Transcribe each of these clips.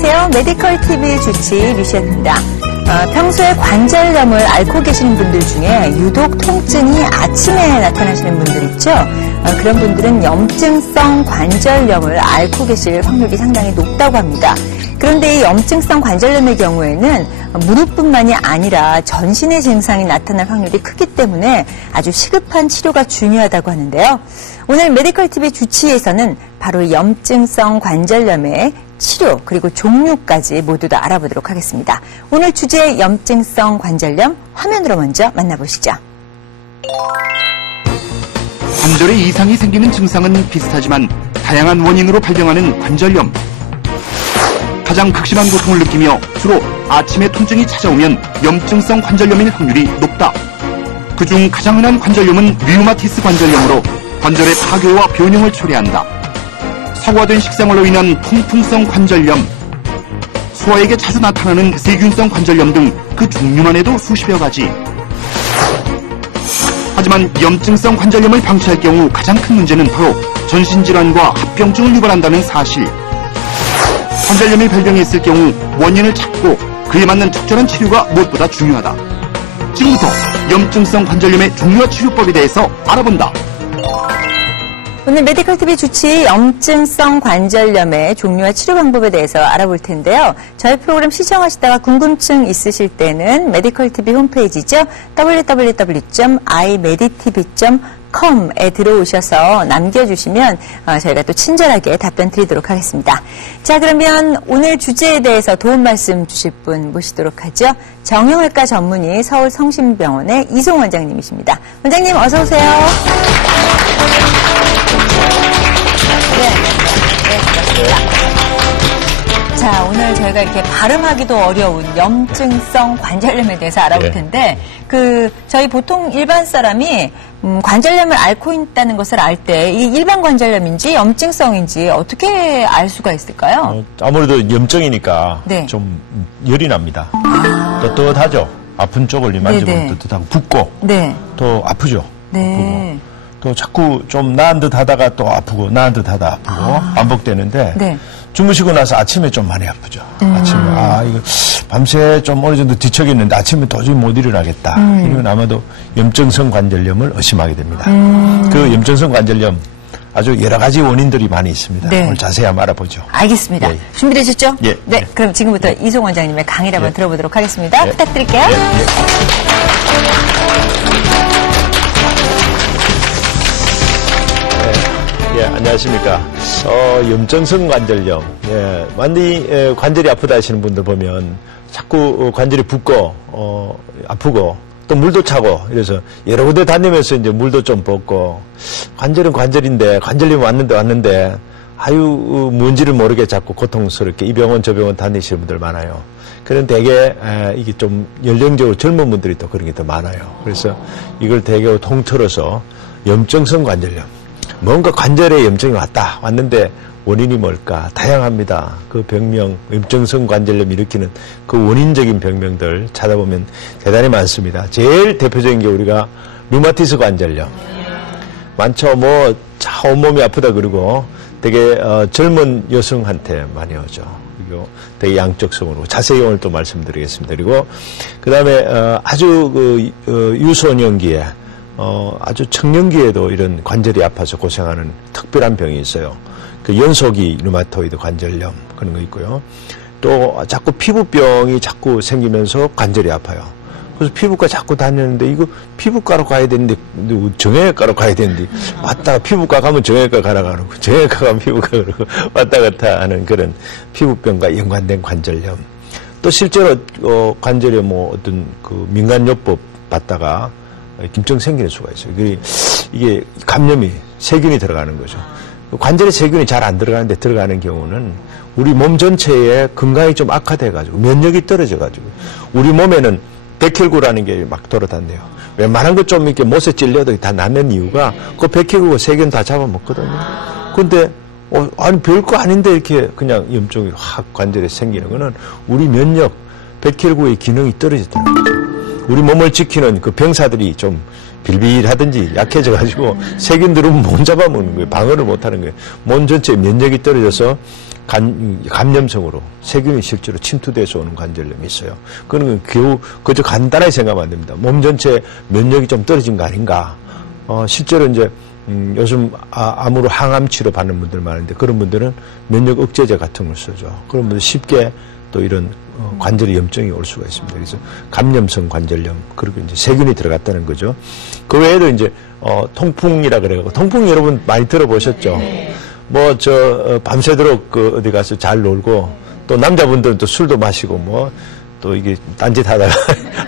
안녕하세요. 메디컬 TV 주치 류시연입니다. 평소에 관절염을 앓고 계시는 분들 중에 유독 통증이 아침에 나타나시는 분들 있죠? 그런 분들은 염증성 관절염을 앓고 계실 확률이 상당히 높다고 합니다. 그런데 이 염증성 관절염의 경우에는 무릎뿐만이 아니라 전신의 증상이 나타날 확률이 크기 때문에 아주 시급한 치료가 중요하다고 하는데요. 오늘 메디컬 TV 주치에서는 바로 염증성 관절염의 치료 그리고 종류까지 모두 다 알아보도록 하겠습니다. 오늘 주제 염증성 관절염 화면으로 먼저 만나보시죠. 관절에 이상이 생기는 증상은 비슷하지만 다양한 원인으로 발병하는 관절염. 가장 극심한 고통을 느끼며 주로 아침에 통증이 찾아오면 염증성 관절염일 확률이 높다. 그중 가장 흔한 관절염은 류마티스 관절염으로 관절의 파괴와 변형을 초래한다. 사고화된 식생활로 인한 통풍성 관절염, 소아에게 자주 나타나는 세균성 관절염 등 그 종류만 해도 수십여 가지. 하지만 염증성 관절염을 방치할 경우 가장 큰 문제는 바로 전신질환과 합병증을 유발한다는 사실. 관절염이 발병했을 경우 원인을 찾고 그에 맞는 적절한 치료가 무엇보다 중요하다. 지금부터 염증성 관절염의 종류와 치료법에 대해서 알아본다. 오늘 메디컬 TV 주치 염증성 관절염의 종류와 치료 방법에 대해서 알아볼 텐데요. 저희 프로그램 시청하시다가 궁금증 있으실 때는 메디컬 TV 홈페이지죠. www.imeditv.com에 들어오셔서 남겨주시면 저희가 또 친절하게 답변 드리도록 하겠습니다. 자, 그러면 오늘 주제에 대해서 도움 말씀 주실 분 모시도록 하죠. 정형외과 전문의 서울성심병원의 이송 원장님이십니다. 원장님 어서 오세요. 네, 반갑습니다. 자, 오늘 저희가 이렇게 발음하기도 어려운 염증성 관절염에 대해서 알아볼 텐데, 저희 보통 일반 사람이 관절염을 앓고 있다는 것을 알 때 이 일반 관절염인지 염증성인지 어떻게 알 수가 있을까요? 아무래도 염증이니까 네. 좀 열이 납니다. 떳떳하죠. 아픈 쪽을 만지면 떳떳하고 붓고 네. 또 아프죠. 네. 아프고. 또 자꾸 좀 나은 듯 하다가 또 아프고 나은 듯 하다 아프고 반복되는데 네. 주무시고 나서 아침에 좀 많이 아프죠. 아침에 이거 밤새 좀 어느 정도 뒤척였는데 아침에 도저히 못 일어나겠다. 이러면 아마도 염증성 관절염을 의심하게 됩니다. 그 염증성 관절염 아주 여러 가지 원인들이 많이 있습니다. 네. 오늘 자세히 한번 알아보죠. 알겠습니다. 예. 준비되셨죠? 예. 네. 그럼 지금부터 이송 원장님의 강의를 한번 들어보도록 하겠습니다. 부탁드릴게요. 안녕하십니까. 염증성 관절염. 많이 관절이 아프다 하시는 분들 보면 자꾸 관절이 붓고, 아프고, 또 물도 차고, 이래서 여러 군데 다니면서 이제 물도 좀 붓고, 관절은 관절인데, 관절염 왔는데, 뭔지를 모르게 자꾸 고통스럽게 이 병원 저 병원 다니시는 분들 많아요. 그런 되게, 이게 좀 연령적으로 젊은 분들이 또 그런 게 더 많아요. 그래서 이걸 되게 통틀어서 염증성 관절염. 뭔가 관절에 염증이 왔는데 원인이 뭘까? 다양합니다. 그 병명, 염증성 관절염 일으키는 그 원인적인 병명들 찾아보면 대단히 많습니다. 제일 대표적인 게 우리가 류마티스 관절염. 많죠. 온몸이 아프다 그러고 되게 젊은 여성한테 많이 오죠. 그리고 되게 양적성으로 자세히 오늘 또 말씀드리겠습니다. 그리고 그 다음에 아주 유소년기에 아주 청년기에도 이런 관절이 아파서 고생하는 특별한 병이 있어요. 그 연소기 류마토이드 관절염 그런 거 있고요. 또 자꾸 피부병이 자꾸 생기면서 관절이 아파요. 그래서 피부과 자꾸 다녔는데 이거 피부과로 가야 되는데 정형외과로 가야 되는데 왔다가 피부과 가면 정형외과 가라 그러고 정형외과 가면 피부과 그러고 왔다 갔다 하는 그런 피부병과 연관된 관절염. 또 실제로 관절에 어떤 그 민간요법 받다가 김증 생기는 수가 있어요. 이게 감염이 세균이 들어가는 거죠. 관절에 세균이 잘 안 들어가는데 들어가는 경우는 우리 몸 전체에 건강이 좀 악화돼가지고 면역이 떨어져가지고 우리 몸에는 백혈구라는 게 막 돌아다녀요. 웬만한 것 좀 이렇게 못에 찔려도 다 낫는 이유가 그 백혈구가 세균 다 잡아먹거든요. 근데 별거 아닌데 이렇게 그냥 염증이 확 관절에 생기는 거는 우리 면역, 백혈구의 기능이 떨어졌다는 거죠. 우리 몸을 지키는 그 병사들이 좀 빌빌하든지 약해져가지고 세균들은 못 잡아먹는 거예요. 방어를 못하는 거예요. 몸 전체에 면역이 떨어져서 감염성으로 세균이 실제로 침투돼서 오는 관절염이 있어요. 그건 겨우 그저 간단하게 생각하면 안 됩니다. 몸 전체 면역이 좀 떨어진 거 아닌가. 실제로 이제 요즘 암으로 항암 치료 받는 분들 많은데 그런 분들은 면역 억제제 같은 걸 쓰죠. 그런 분들 쉽게 또 이런 관절에 염증이 올 수가 있습니다. 그래서 감염성 관절염, 그리고 이제 세균이 들어갔다는 거죠. 그 외에도 이제 통풍이라 그래가지고 통풍 여러분 많이 들어보셨죠? 밤새도록 어디 가서 잘 놀고 또 남자분들은 또 술도 마시고 또 이게 딴짓하다가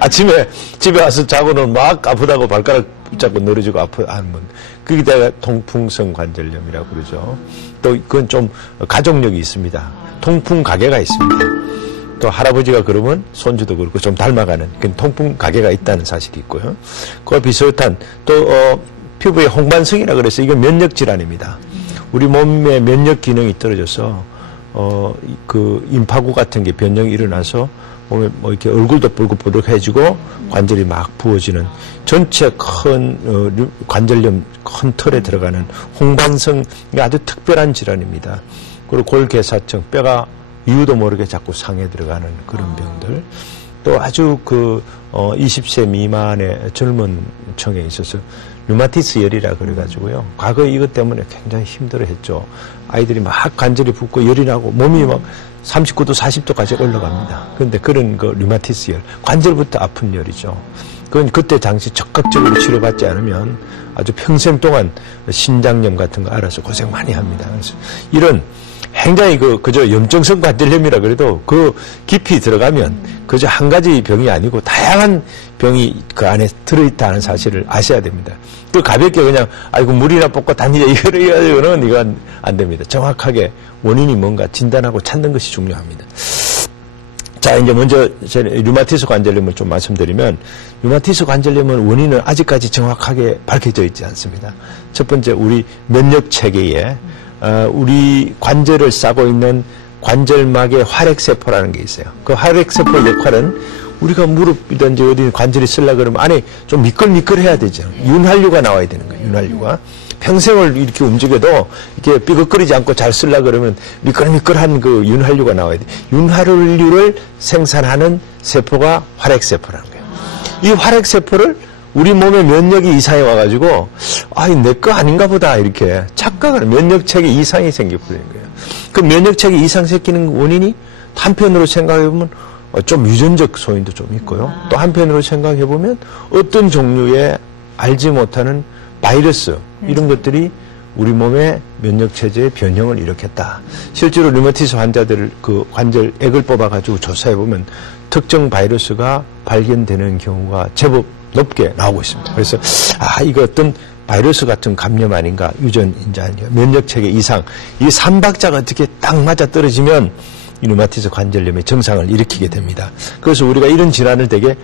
아침에 집에 와서 자고는 막 아프다고 발가락 붙잡고 늘어지고 하는 분, 그게 다 통풍성 관절염이라고 그러죠. 또 그건 좀 가족력이 있습니다. 통풍 가게가 있습니다. 또 할아버지가 그러면 손주도 그렇고 좀 닮아가는 그런 통풍 가게가 있다는 사실이 있고요. 그와 비슷한 또 피부의 홍반성이라 그래서 이건 면역 질환입니다. 우리 몸의 면역 기능이 떨어져서 그 임파구 같은 게 변형이 일어나서 몸에 이렇게 얼굴도 붉고붉고해지고 관절이 막 부어지는 전체 큰 관절염 큰 털에 들어가는 홍반성이 아주 특별한 질환입니다. 그리고 골개사증, 뼈가 이유도 모르게 자꾸 상해 들어가는 그런 병들. 또 아주 20세 미만의 젊은 층에 있어서 류마티스 열이라 그래가지고요. 과거에 이것 때문에 굉장히 힘들어 했죠. 아이들이 막 관절이 붓고 열이 나고 몸이 막 39도, 40도까지 올라갑니다. 그런데 그런 류마티스 열, 관절부터 아픈 열이죠. 그건 그때 당시 적극적으로 치료받지 않으면 아주 평생 동안 신장염 같은 거 알아서 고생 많이 합니다. 그래서 이런 굉장히 그저 염증성 관절염이라 그래도 그 깊이 들어가면 그저 한 가지 병이 아니고 다양한 병이 그 안에 들어있다는 사실을 아셔야 됩니다. 그 가볍게 그냥 물이나 뽑고 다니자 이거는 이거 안 됩니다. 정확하게 원인이 뭔가 진단하고 찾는 것이 중요합니다. 자, 이제 먼저 류마티스 관절염을 좀 말씀드리면, 류마티스 관절염은 원인은 아직까지 정확하게 밝혀져 있지 않습니다. 첫 번째, 우리 면역 체계에 우리 관절을 싸고 있는 관절막의 활액세포라는 게 있어요. 그 활액세포의 역할은 우리가 무릎이든지 어디 관절이 쓰려고 그러면 안에 좀 미끌미끌해야 되죠. 윤활유가 나와야 되는 거예요. 윤활유가. 평생을 이렇게 움직여도 이렇게 삐걱거리지 않고 잘 쓰려고 그러면 미끌미끌한 그 윤활유가 나와야 돼. 윤활유를 생산하는 세포가 활액세포라는 거예요. 이 활액세포를 우리 몸의 면역이 이상해 와가지고 내 거 아닌가 보다 이렇게 착각하는 면역체계 이상이 생겨버리는 거예요. 그 면역체계 이상 생기는 원인이 한편으로 생각해보면 좀 유전적 소인도 좀 있고요. 또 한편으로 생각해보면 어떤 종류의 알지 못하는 바이러스 이런 것들이 우리 몸의 면역체제의 변형을 일으켰다. 실제로 류마티스 환자들을 그 관절액을 뽑아가지고 조사해보면 특정 바이러스가 발견되는 경우가 제법 높게 나오고 있습니다. 그래서 이거 어떤 바이러스 같은 감염 아닌가, 유전인지 아닌가, 면역체계 이상, 이 3박자가 어떻게 딱 맞아 떨어지면 이 류마티스 관절염의 증상을 일으키게 됩니다. 그래서 우리가 이런 질환을 되게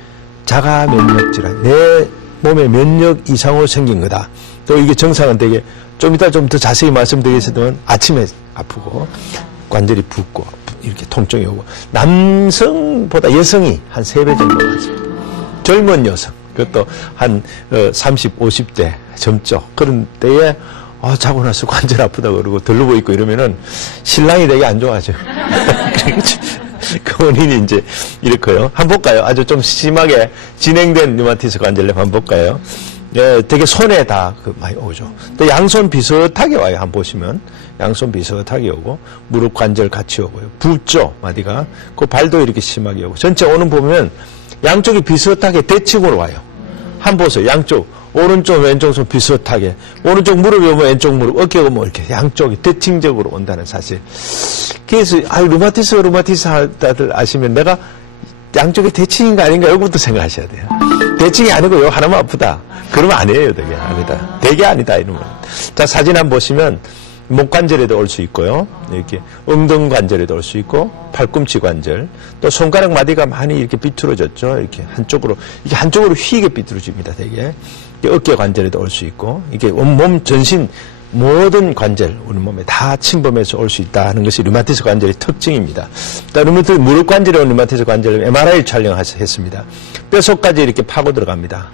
자가 면역 질환, 내 몸에 면역 이상으로 생긴 거다. 또 이게 증상은 되게 좀 이따 좀 더 자세히 말씀드리겠지만 아침에 아프고 관절이 붓고 이렇게 통증이 오고 남성보다 여성이 한 3배 정도 많습니다. 젊은 여성, 그것도 한 30, 50대 젊죠. 그런 때에 자고 나서 관절 아프다 그러고 덜러보 있고 이러면은 신랑이 되게 안 좋아하죠. 그 원인이 이제 이렇고요. 한번 볼까요? 아주 좀 심하게 진행된 류마티스 관절염 한번 볼까요? 되게 손에 다 많이 오죠. 또 양손 비슷하게 와요. 한번 보시면 양손 비슷하게 오고 무릎 관절 같이 오고요. 붓죠, 마디가. 그 발도 이렇게 심하게 오고 전체 오는 보면 양쪽이 비슷하게 대칭으로 와요. 한번 보세요. 양쪽 오른쪽 왼쪽 손 비슷하게 오른쪽 무릎이 오면 왼쪽 무릎 어깨가 오면 이렇게 양쪽이 대칭적으로 온다는 사실. 그래서 류마티스 다들 아시면 내가 양쪽이 대칭인가 아닌가 이것부터 생각하셔야 돼요. 대칭이 아니고 요 하나만 아프다. 그러면 아니에요. 되게 아니다. 되게 아니다 이러면. 자, 사진 한번 보시면 목 관절에도 올 수 있고요. 이렇게 엉덩 관절에도 올 수 있고 팔꿈치 관절, 또 손가락 마디가 많이 이렇게 비틀어졌죠. 이렇게 한쪽으로 휘게 비틀어집니다. 되게 어깨 관절에도 올 수 있고 이게 온몸 전신 모든 관절 우리 몸에 다 침범해서 올 수 있다는 것이 류마티스 관절의 특징입니다. 무릎 관절에 온 류마티스 관절을 MRI 촬영했습니다. 뼛속까지 이렇게 파고 들어갑니다.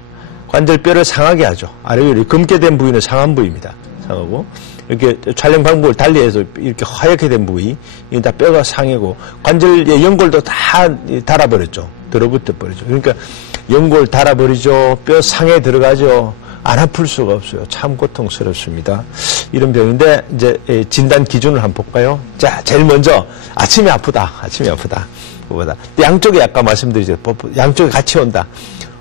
관절뼈를 상하게 하죠. 아래 위로 금게 된 부위는 상한 부위입니다. 상하고 이렇게 촬영 방법을 달리해서 이렇게 하얗게 된 부위, 이게 다 뼈가 상해고 관절의 연골도 다 달아버렸죠. 들어붙어 버리죠. 그러니까 연골 달아버리죠. 뼈 상에 들어가죠. 안 아플 수가 없어요. 참 고통스럽습니다. 이런 병인데 이제 진단 기준을 한번 볼까요? 자, 제일 먼저 아침에 아프다. 그거보다 양쪽에 아까 말씀드리죠. 양쪽에 같이 온다.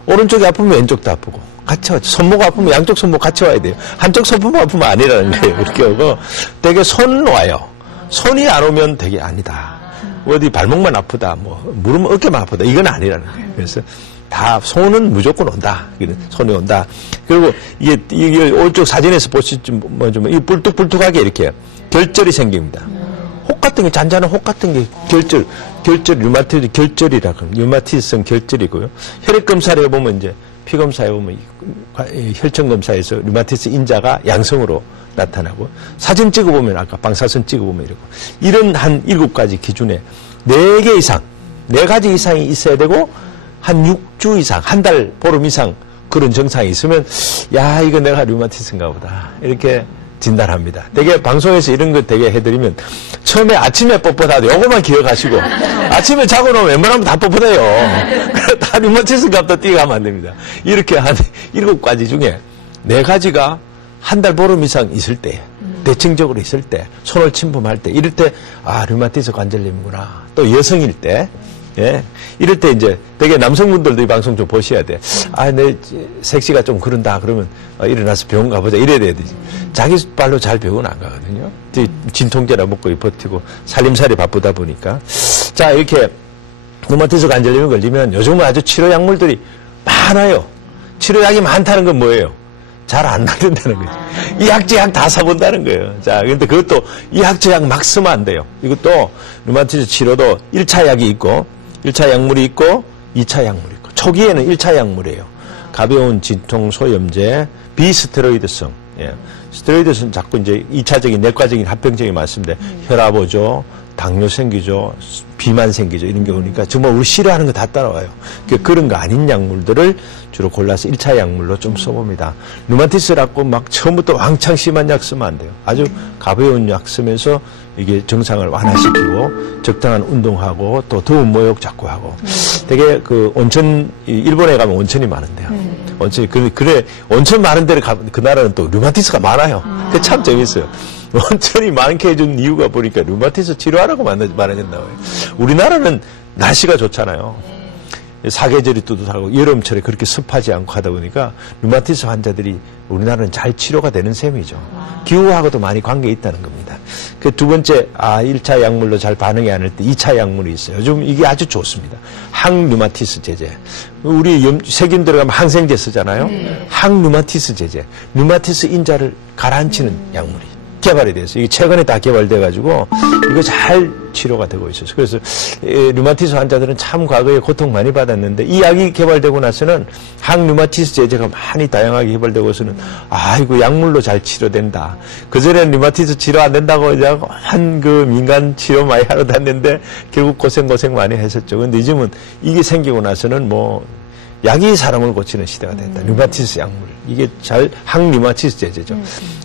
오른쪽이 아프면 왼쪽도 아프고 같이 와죠. 손목 아프면 양쪽 손목 같이 와야 돼요. 한쪽 손목 아프면 아니라는 거예요. 이렇게 오고 되게 손 와요. 손이 안 오면 되게 아니다. 어디 발목만 아프다. 뭐 무릎 어깨만 아프다. 이건 아니라는 거예요. 그래서 다 손은 무조건 온다. 손이 온다. 그리고 이게 오른쪽 사진에서 보시면 뭐좀 이 불뚝불뚝하게 이렇게 결절이 생깁니다. 혹 같은 게 잔잔한 혹 같은 게 결절 류마티스 결절이라 그러면 류마티스성 결절이고요. 혈액 검사를 해보면 이제 피 검사해 보면 혈청 검사에서 류마티스 인자가 양성으로 나타나고 사진 찍어보면 아까 방사선 찍어보면 이러고 이런 한 7가지 기준에 4개 이상 4가지 이상이 있어야 되고 한 6주 이상 한 달 보름 이상 그런 증상이 있으면 야 이거 내가 류마티스인가 보다 이렇게 진단합니다. 되게 방송에서 이런 거 되게 해드리면 처음에 아침에 뻣뻣하다 요거만 기억하시고 아침에 자고 나면 웬만하면 다 뻣뻣해요. 다 류마티스인가 보다 뛰어가면 안 됩니다. 이렇게 한 7가지 중에 4가지가 한 달 보름 이상 있을 때 대칭적으로 있을 때 손을 침범할 때 이럴 때 아 류마티스 관절염이구나. 또 여성일 때 예. 이럴 때 이제 되게 남성분들도 이 방송 좀 보셔야 돼. 아, 내 섹시가 좀 그런다. 그러면 일어나서 병원 가보자. 이래야 되지. 자기 발로 잘 병원 안 가거든요. 진통제나 먹고 버티고 살림살이 바쁘다 보니까. 자, 이렇게 류마티스 관절염이 걸리면 요즘은 아주 치료 약물들이 많아요. 치료약이 많다는 건 뭐예요? 잘 안 낫는다는 거죠. 이 약제약 다 사본다는 거예요. 자, 근데 그것도 이 약제약 막 쓰면 안 돼요. 이것도 류마티스 치료도 1차 약이 있고 1차 약물이 있고 2차 약물이 있고 초기에는 1차 약물이에요. 가벼운 진통 소염제, 비스테로이드성. 예. 스테로이드는 자꾸 이제 2차적인 내과적인 합병증이 많습니다. 혈압 오죠, 당뇨 생기죠, 비만 생기죠. 이런 경우니까 정말 우리 싫어하는 거 다 따라와요. 그런 거 아닌 약물들을 주로 골라서 1차 약물로 좀 써봅니다. 류마티스라고 막 처음부터 왕창 심한 약 쓰면 안 돼요. 아주 가벼운 약 쓰면서 이게 정상을 완화시키고 적당한 운동하고 또 더운 모욕 자꾸 하고 되게 그 온천 일본에 가면 온천이 많은데요. 온천이 그래 온천 많은 데를 가면 그 나라는 또 류마티스가 많아요. 그게 참 재밌어요. 온천이 많게 해준 이유가 보니까 류마티스 치료하라고 말하겠나요. 우리나라는 날씨가 좋잖아요. 사계절이 뚜렷하고 여름철에 그렇게 습하지 않고 하다 보니까 류마티스 환자들이 우리나라는 잘 치료가 되는 셈이죠. 기후하고도 많이 관계 있다는 겁니다. 그 두 번째, 1차 약물로 잘 반응이 안 할 때 2차 약물이 있어요. 요즘 이게 아주 좋습니다. 항류마티스 제제. 우리 세균 들어가면 항생제 쓰잖아요. 항류마티스 제제. 류마티스 인자를 가라앉히는 약물이 개발이 됐어요. 이게 최근에 다 개발돼가지고 이거 잘 치료가 되고 있었어요. 그래서 류마티스 환자들은 참 과거에 고통 많이 받았는데 이 약이 개발되고 나서는 항류마티스 제제가 많이 다양하게 개발되고서는 이거 약물로 잘 치료된다. 그전에는 류마티스 치료 안 된다고 한 그 민간 치료 많이 하러 다녔는데 결국 고생 많이 했었죠. 근데 요즘은 이게 생기고 나서는 뭐 약이 사람을 고치는 시대가 됐다. 류마티스 약물. 이게 항류마티스 제제죠.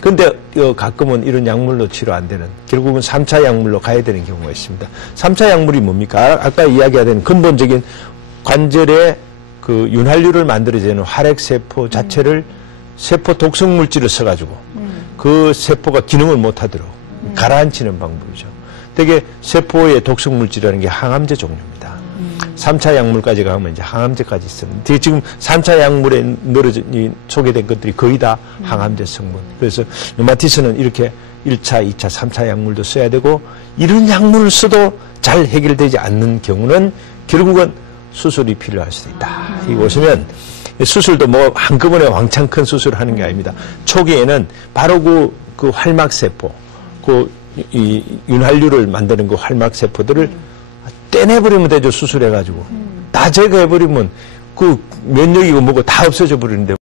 근데 가끔은 이런 약물로 치료 안 되는, 결국은 3차 약물로 가야 되는 경우가 있습니다. 3차 약물이 뭡니까? 아까 이야기하던 근본적인 관절의 그 윤활유를 만들어내는 활액세포 자체를 세포 독성물질을 써가지고 그 세포가 기능을 못하도록 가라앉히는 방법이죠. 되게 세포의 독성물질이라는 게 항암제 종류입니다. 3차 약물까지 가면 이제 항암제까지 있습니다. 지금 3차 약물에 소개된 것들이 거의 다 항암제 성분. 그래서 류마티스는 이렇게 1차, 2차, 3차 약물도 써야 되고 이런 약물을 써도 잘 해결되지 않는 경우는 결국은 수술이 필요할 수도 있다. 여기 보시면 수술도 뭐 한꺼번에 왕창 큰 수술을 하는 게 아닙니다. 초기에는 바로 그 활막세포, 이 윤활유를 만드는 그 활막세포들을 떼내버리면 되죠. 수술해가지고. 다 제거해버리면 그 면역이고 뭐고 다 없어져 버리는데